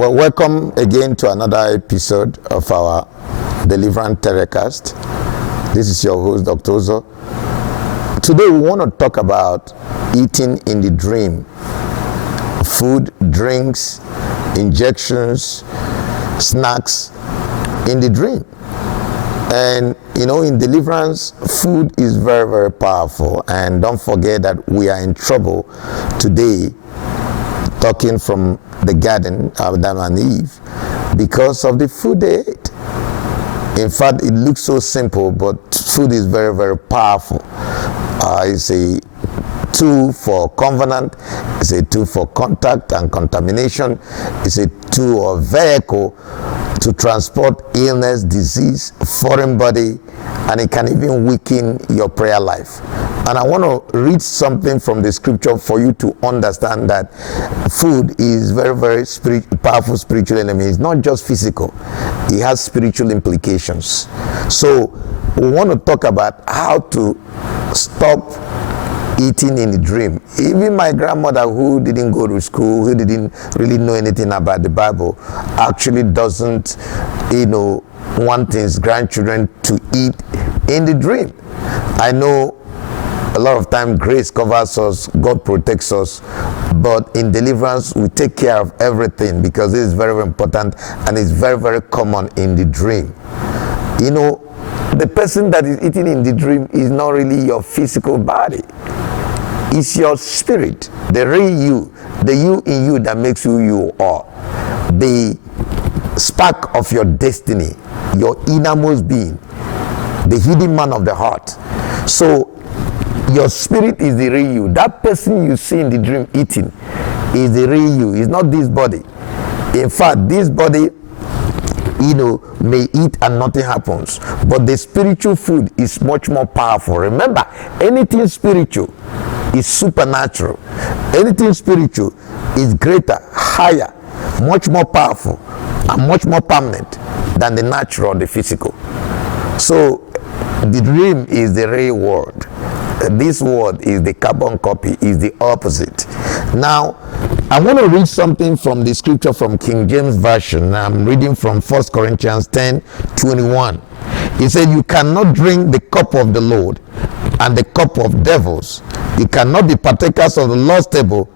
Well, welcome again to another episode of our Deliverance Telecast. This is your host, Dr. Ozo. Today we want to talk about eating in the dream. Food, drinks, injections, snacks in the dream. And in deliverance, food is very, very powerful. And don't forget that we are in trouble today, talking from the garden of Adam and Eve, because of the food they ate. In fact, it looks so simple, but food is very, very powerful. It's a tool for covenant, it's a tool for contact and contamination, it's a tool or vehicle to transport illness, disease, foreign body, and it can even weaken your prayer life. And I want to read something from the scripture for you to understand that food is very, very powerful spiritual enemy. It's not just physical, it has spiritual implications. So we want to talk about how to stop eating in the dream. Even my grandmother, who didn't go to school, who didn't really know anything about the Bible, actually doesn't want his grandchildren to eat in the dream. I know a lot of time grace covers us, God protects us, but in deliverance we take care of everything, because this is very, very important and it's very, very common in the dream. The person that is eating in the dream is not really your physical body. It's your spirit, the real you, the you in you that makes who you are, the spark of your destiny, your innermost being, the hidden man of the heart. So your spirit is the real you. That person you see in the dream eating is the real you. It's not this body. In fact, this body may eat and nothing happens, but the spiritual food is much more powerful. Remember, anything spiritual is supernatural. Anything spiritual is greater, higher, much more powerful, and much more permanent than the natural or the physical. So the dream is the real world. This word is the carbon copy, is the opposite. Now, I want to read something from the scripture from King James Version. I'm reading from 1 Corinthians 10:21. He said, "You cannot drink the cup of the Lord and the cup of devils. You cannot be partakers of the Lord's table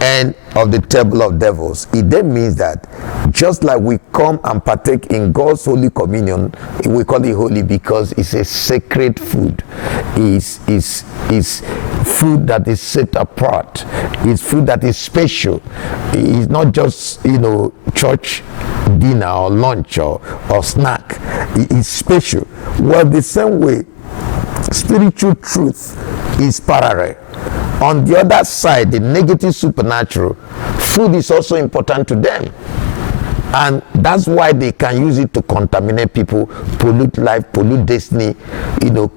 and of the table of devils." It then means that just like we come and partake in God's Holy Communion, we call it holy because it's a sacred food. It's food that is set apart. It's food that is special. It's not just church dinner or lunch or snack. It's special. Well, the same way, spiritual truth is parallel. On the other side, the negative supernatural, food is also important to them. And that's why they can use it to contaminate people, pollute life, pollute destiny,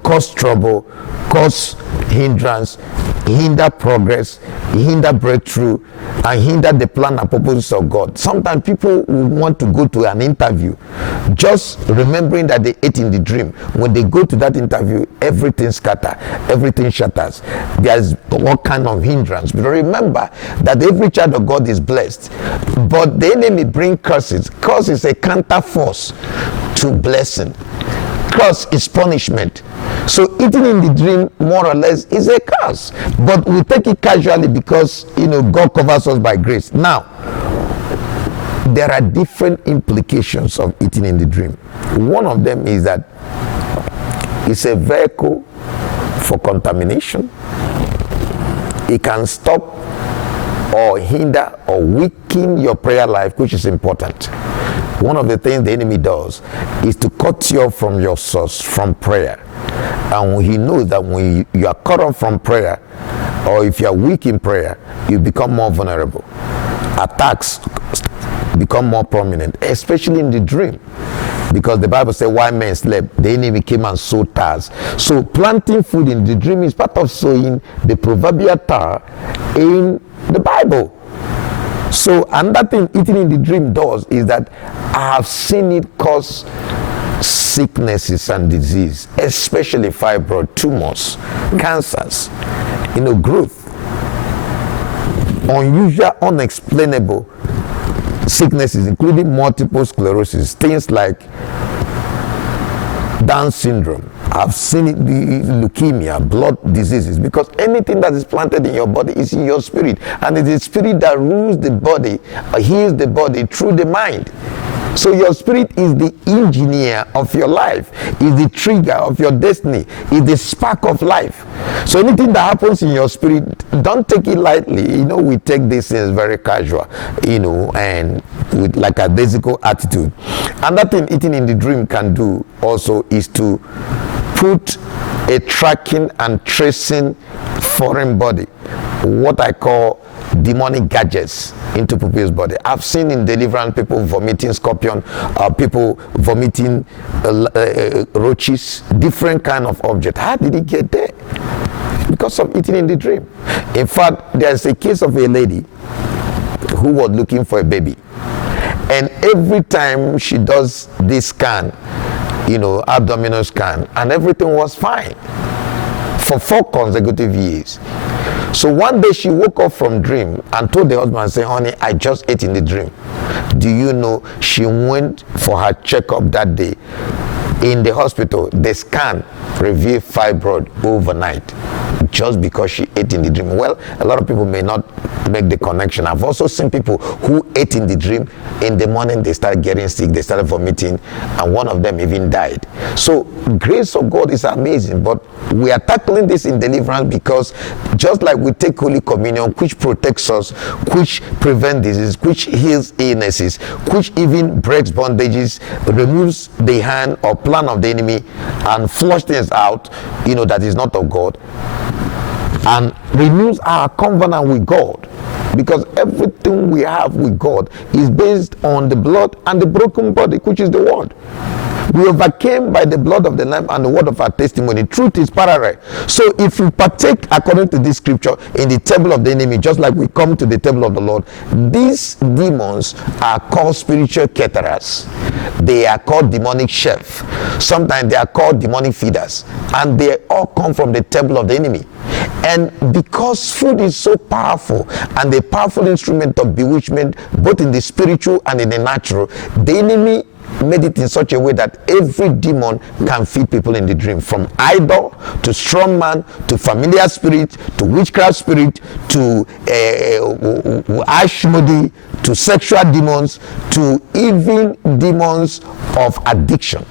cause trouble, cause hindrance, hinder progress, hinder breakthrough, and hinder the plan and purposes of God. Sometimes people will want to go to an interview just remembering that they ate in the dream. When they go to that interview, everything scatters, everything shatters. There's all kind of hindrance. But remember that every child of God is blessed, but the enemy brings curses. Curse is a counter force to blessing. Curse is punishment. So eating in the dream, more or less, is a curse. But we take it casually because, God covers us by grace. Now, there are different implications of eating in the dream. One of them is that it's a vehicle for contamination. It can stop or hinder or weaken your prayer life, which is important. One of the things the enemy does is to cut you off from your source, from prayer. And he knows that when you are cut off from prayer, or if you are weak in prayer, you become more vulnerable. Attacks become more prominent, especially in the dream. Because the Bible says, while men slept, the enemy came and sowed tares. So planting food in the dream is part of sowing the proverbial tare in the Bible. So another thing eating in the dream does is that I have seen it cause sicknesses and disease, especially fibroid, tumors, cancers, growth, unusual, unexplainable sicknesses, including multiple sclerosis, things like Down syndrome. I've seen it, the leukemia, blood diseases, because anything that is planted in your body is in your spirit, and it is spirit that rules the body, heals the body through the mind. So your spirit is the engineer of your life, is the trigger of your destiny, is the spark of life. So anything that happens in your spirit, don't take it lightly. We take these things very casual, and with like a daisical attitude. Another thing eating in the dream can do also is to put a tracking and tracing foreign body, what I call demonic gadgets, into people's body. I've seen in deliverance people vomiting scorpion, people vomiting roaches, different kind of object. How did it get there? Because of eating in the dream. In fact, there's a case of a lady who was looking for a baby, and every time she does this scan, abdominal scan, and everything was fine for 4 consecutive years. So one day she woke up from dream and told the husband, say, honey, I just ate in the dream. Do you know she went for her checkup that day? In the hospital, the scan revealed fibroid overnight, just because she ate in the dream. Well, a lot of people may not make the connection. I've also seen people who ate in the dream. In the morning, they started getting sick, they started vomiting, and one of them even died. So grace of God is amazing, but we are tackling this in deliverance because just like we take Holy Communion, which protects us, which prevents disease, which heals illnesses, which even breaks bondages, removes the hand or plan of the enemy, and flush things out, that is not of God, and renews our covenant with God, because everything we have with God is based on the blood and the broken body, which is the word. We overcame by the blood of the Lamb and the word of our testimony. Truth is parallel. So if you partake according to this scripture in the table of the enemy, just like we come to the table of the Lord, these demons are called spiritual caterers. They are called demonic chefs. Sometimes they are called demonic feeders. And they all come from the table of the enemy. And because food is so powerful and a powerful instrument of bewitchment, both in the spiritual and in the natural, the enemy made it in such a way that every demon can feed people in the dream, from idol to strong man to familiar spirit to witchcraft spirit to Ashmodi to sexual demons to even demons of addiction.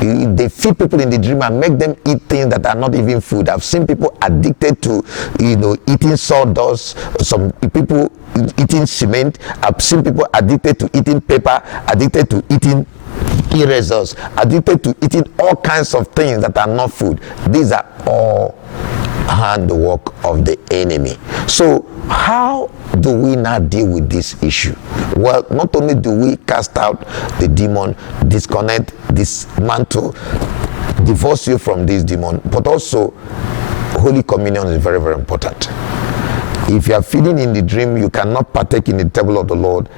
They feed people in the dream and make them eat things that are not even food. I've seen people addicted to eating sawdust, some people eating cement. I've seen people addicted to eating paper, addicted to eating erasers, addicted to eating all kinds of things that are not food. These are all handwork of the enemy. So how do we now deal with this issue? Well, not only do we cast out the demon, disconnect, dismantle, divorce you from this demon, but also Holy Communion is very, very important. If you are feeding in the dream, you cannot partake in the table of the Lord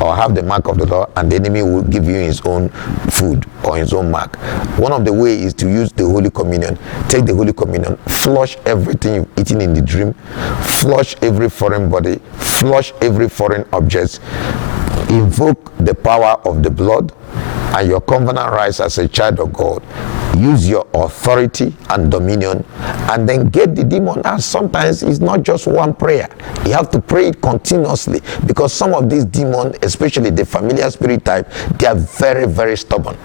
or have the mark of the Lord, and the enemy will give you his own food or his own mark. One of the ways is to use the Holy Communion. Take the Holy Communion, flush everything you've eaten in the dream, flush every foreign body, flush every foreign object, invoke the power of the blood, and your covenant rights as a child of God. Use your authority and dominion, and then get the demon out. Sometimes it's not just one prayer. You have to pray it continuously, because some of these demons, especially the familiar spirit type, they are very, very stubborn.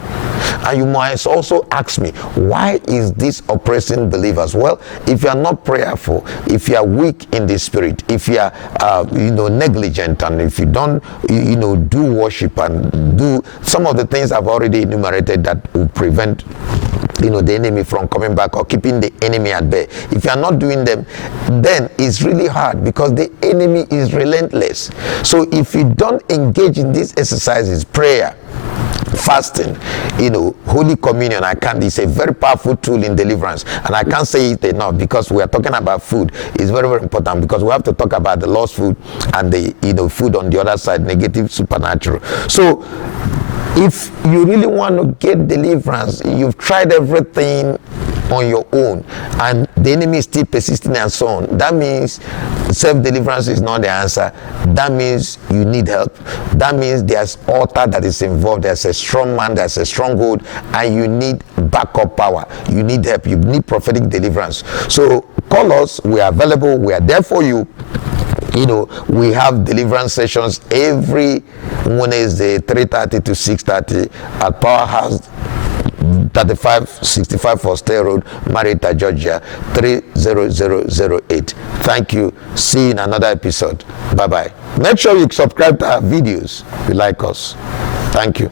And you might also ask me, why is this oppressing believers? Well, if you are not prayerful, if you are weak in the spirit, if you are negligent, and if you don't do worship and do some of the things I've already enumerated that will prevent the enemy from coming back or keeping the enemy at bay, if you are not doing them, then it's really hard, because the enemy is relentless. So if you don't engage in these exercises, prayer, fasting, Holy Communion, it's a very powerful tool in deliverance, and I can't say it enough, because we are talking about food. It's very, very important, because we have to talk about the lost food and the food on the other side, negative, supernatural. So if you really want to get deliverance, you've tried everything, on your own and the enemy is still persisting and so on, that means self-deliverance is not the answer. That means you need help. That means there's altar that is involved, there's a strong man, there's a stronghold, and you need backup power. You need help. You need prophetic deliverance. So call us. We are available. We are there for you. You know, we have deliverance sessions every Wednesday, 3:30 to 6:30 at Powerhouse 3565 Foster Road, Marietta, Georgia 30008. Thank you. See you in another episode. Bye bye. Make sure you subscribe to our videos if you like us. Thank you.